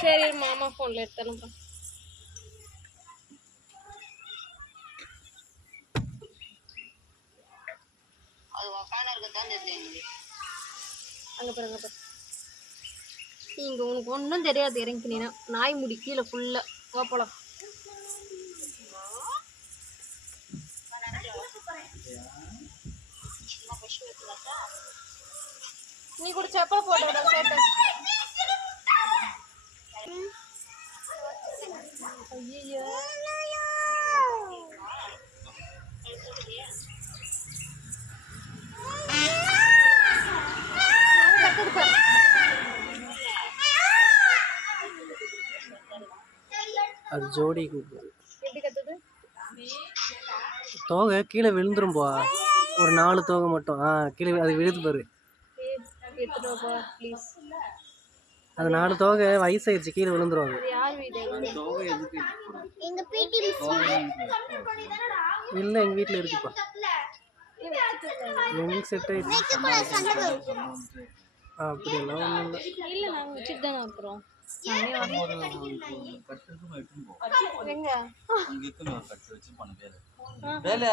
சரி மாமா ஃபோனில் எடுத்தாலும் அங்கே பாருங்க பாரு. இங்கே உனக்கு ஒன்றும் தெரியாது இறங்கினீங்கன்னா நாய் முடி கீழே ஃபுல்லாக வா நீ கூட செப்பல் போட்டு ஐயோ அது ஜோடி தோகை கீழே விழுந்துரும்பா ஒரு நாலு தோகை மட்டும். ஆ கீழே அது விழுது பாரு. எடுத்துட்டு வாப்பா ப்ளீஸ் அது நாலு தோகை வயசாயிருச்சு கீழே இது யார் வீடு? இல்லை எங்கள் வீட்டில் இருக்குப்பா. எங்களுக்கு செட் ஆயிடுச்சு? ஆ அப்படியெல்லாம் ஒன்றும் இல்லை. இல்லை நாங்கள் வச்சுட்டு தானே இருக்கிறோம் நானே வரேன் எங்க? இங்க இருக்குன்னு ஒரு கட்டு வச்சு பண்ண பேரு? வேலை.